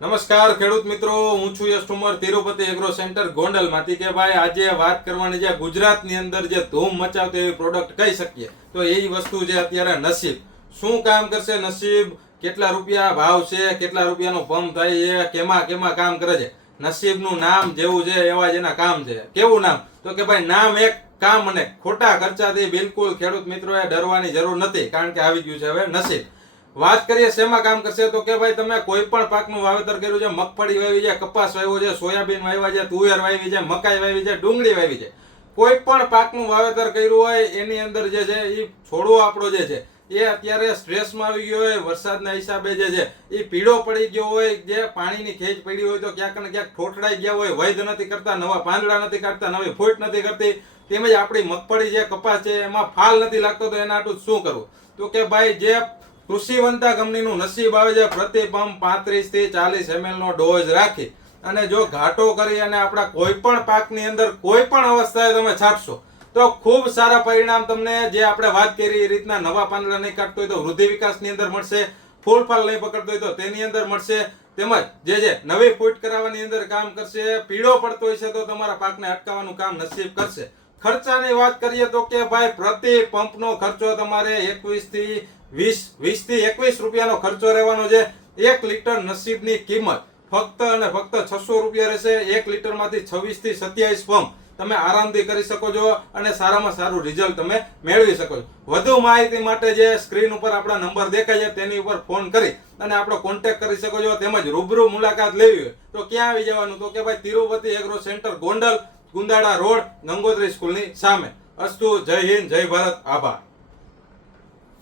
નમસ્કાર ખેડૂત મિત્રો, હું છું યશ ઠુમર, તિરુપતિ એગ્રો સેન્ટર ગોંડલ માંથી કે ભાઈ આજે વાત કરવાની છે ગુજરાતની અંદર જે ધૂમ મચાવતી એવી પ્રોડક્ટ કહી શકીએ તો એ વસ્તુ છે અત્યારે નસીબ. શું કામ કરશે નસીબ, કેટલા રૂપિયા ભાવ છે, કેટલા રૂપિયાનો પંપ થાય છે, કેમાં કેમાં કામ કરે છે. નસીબનું નામ જેવું છે એવા જ એના કામ છે. કેવું નામ? તો કે ભાઈ નામ એક, કામ અને ખોટા ખર્ચાથી બિલકુલ ખેડૂત મિત્રોએ ડરવાની જરૂર નથી, કારણ કે આવી ગયું છે હવે નસીબ. વાત કરીએ શેમાં કામ કરશે તો કે ભાઈ તમે કોઈ પણ પાકનું વાવેતર કર્યું છે, મગફળી વાવી છે, કપાસ વાવ્યો છે, સોયાબીન વાવ્યા છે, તુવેર વાવી છે, મકાઈ વાવી છે, ડુંગળી વાવી છે, કોઈ પણ પાકનું વાવેતર કર્યું હોય એની અંદર જે છે એ છોડવો આપણો જે છે એ અત્યારે સ્ટ્રેસમાં આવી ગયો હોય, વરસાદના હિસાબે જે છે એ પીળો પડી ગયો હોય, જે પાણીની ખેંચ પડી હોય તો ક્યાંક ને ક્યાંક ઠોઠડાઈ ગયા હોય, વૈધ નથી કરતા, નવા પાંદડા નથી કાઢતા, નવી ફૂટ નથી કરતી, તેમજ આપણી મગફળી છે, કપાસ છે એમાં ફાલ નથી લાગતો, તો એના હાટું શું કરવું? તો કે ભાઈ જે કૃષિવંતા કંપનીનું નસીબ આવે છે, પ્રતિ પંપ 35 થી 40 ml નો ડોઝ રાખી અને જો ઘાટો કરી અને આપણા કોઈ પણ પાકની અંદર કોઈ પણ અવસ્થાએ તમે છાંટશો તો ખૂબ સારા પરિણામ તમને, જે આપણે વાત કરી એ રીતના નવા પાંદડા નહીં કાઢતો હોય તો વૃદ્ધિ વિકાસની અંદર મળશે, ફૂલ ફળ નહીં પકડતો હોય તો તેની અંદર મળશે, તેમજ જે નવી ફૂટ કરાવવાની અંદર કામ કરશે, પીળો પડતો હોય છે તો તમારા પાકને અટકાવવાનું કામ નસીબ કરશે. ખર્ચાની વાત કરીએ તો કે ભાઈ પ્રતિ પંપનો ખર્ચો તમારે 20 થી 21 રૂપિયાનો ખર્ચો રહેવાનો છે. 1 લીટર નસીબની કિંમત ફક્ત અને ફક્ત 600 રૂપિયા રહેશે. 1 લીટરમાંથી 26 થી 27 પંપ તમે આરામથી કરી શકો છો અને સારામાં સારું રિઝલ્ટ તમે મેળવી શકો છો. વધુ માહિતી માટે જે સ્ક્રીન ઉપર આપણા નંબર દેખાય છે તેની ઉપર ફોન કરી અને આપણો કોન્ટેક્ટ કરી શકો છો. તેમજ રૂબરૂ મુલાકાત લેવી હોય તો ક્યાં આવી જવાનું? તો કે ભાઈ Tirupati agro centre Gondal, Gundala road, Gangotri સ્કૂલની સામે. અસ્તુ. જય હિન્દ, જય ભારત, આભાર.